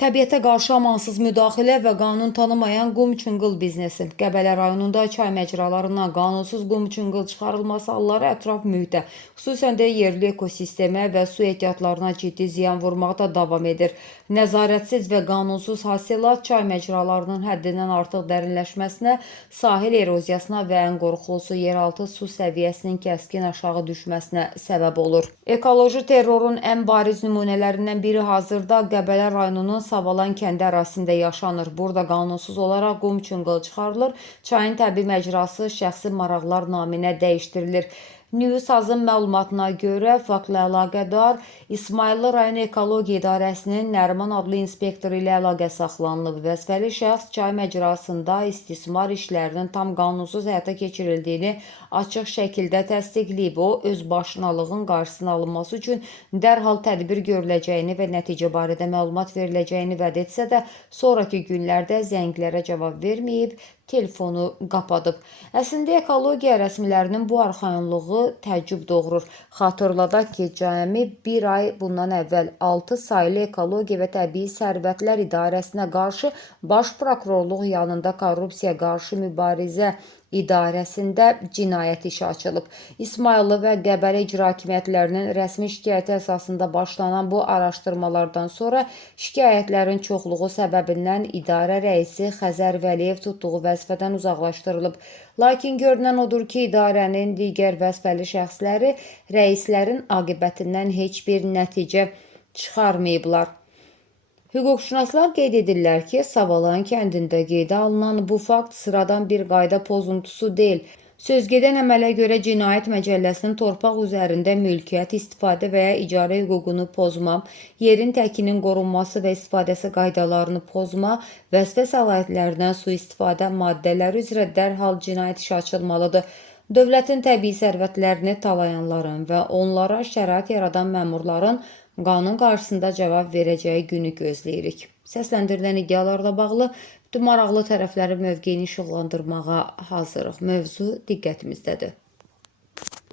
Təbiətə qarşı amansız müdaxilə və qanun tanımayan qum-çınqıl biznesi. Qəbələ rayonunda çay məcralarından qanunsuz qum-çınqıl çıxarılması halları ətraf mühitə, xüsusən də yerli ekosistemə və su ehtiyatlarına ciddi ziyan vurmaqda davam edir. Nəzarətsiz və qanunsuz hasilat çay məcralarının həddindən artıq dərinləşməsinə, sahil eroziyasına və ən qorxulusu yeraltı su səviyyəsinin kəskin aşağı düşməsinə səbəb olur. Ekoloji terrorun ən bariz nümunələrindən biri hazırda Qəbələ rayonunun Savalan kəndi ərazisində yaşanır. Burada qanunsuz olaraq qum-çınqıl çıxarılır, çayın təbii məcrası şəxsi maraqlar naminə dəyişdirilir. Newsazın məlumatına görə faktla əlaqədar İsmayıllı rayon Ekologiya İdarəsinin Nəriman adlı inspektoru ilə əlaqə saxlanılıb. Vəzifəli şəxs çay məcrasında istismar işlərinin tam qanunsuz həyata keçirildiyini açıq şəkildə təsdiqləyib. O, özbaşınalığın qarşısının alınması üçün dərhal tədbir görüləcəyini və nəticə barədə məlumat veriləcəyini vəd etsə də, sonraki günlərdə zənglərə cavab verməyib, telefonu qapadıb. Əslində ekologiya rəsmilərinin bu arxayınlığı təəccüb doğurur. Xatırladaq ki, cəmi bir ay bundan əvvəl 6 saylı Ekologiya və Təbii Sərvətlər İdarəsinə qarşı Baş Prokurorluq yanında Korrupsiya qarşı mübarizə İdarəsində cinayət işi açılıb. İsmayıllı və Qəbələ icra hakimiyyətlərinin rəsmi şikayəti əsasında başlanan bu araşdırmalardan sonra şikayətlərin çoxluğu səbəbindən idarə rəisi Xəzər Vəliyev tutduğu vəzifədən uzaqlaşdırılıb. Lakin görünən odur ki, idarənin digər vəzifəli şəxsləri rəislərin aqibətindən heç bir nəticə çıxarmayıblar. Hüquqşünaslar qeyd edirlər ki, Savalan kəndində qeydə alınan bu fakt sıradan bir qayda pozuntusu deyil. Sözgedən əmələ görə Cinayət Məcəlləsinin torpaq üzərində mülkiyyət, istifadə və ya icarə hüququnu pozma, yerin təkinin qorunması və istifadəsi qaydalarını pozma, vəzifə səlahiyyətlərindən sui-istifadə maddələri üzrə dərhal cinayət işi açılmalıdır. Dövlətin təbii sərvətlərini talayanların və onlara şərait yaradan məmurların qanun qarşısında cavab verəcəyi günü gözləyirik. Səsləndirilən iddialarla bağlı bütün maraqlı tərəflərin mövqeyini işıqlandırmağa hazırıq. Mövzu diqqətimizdədir.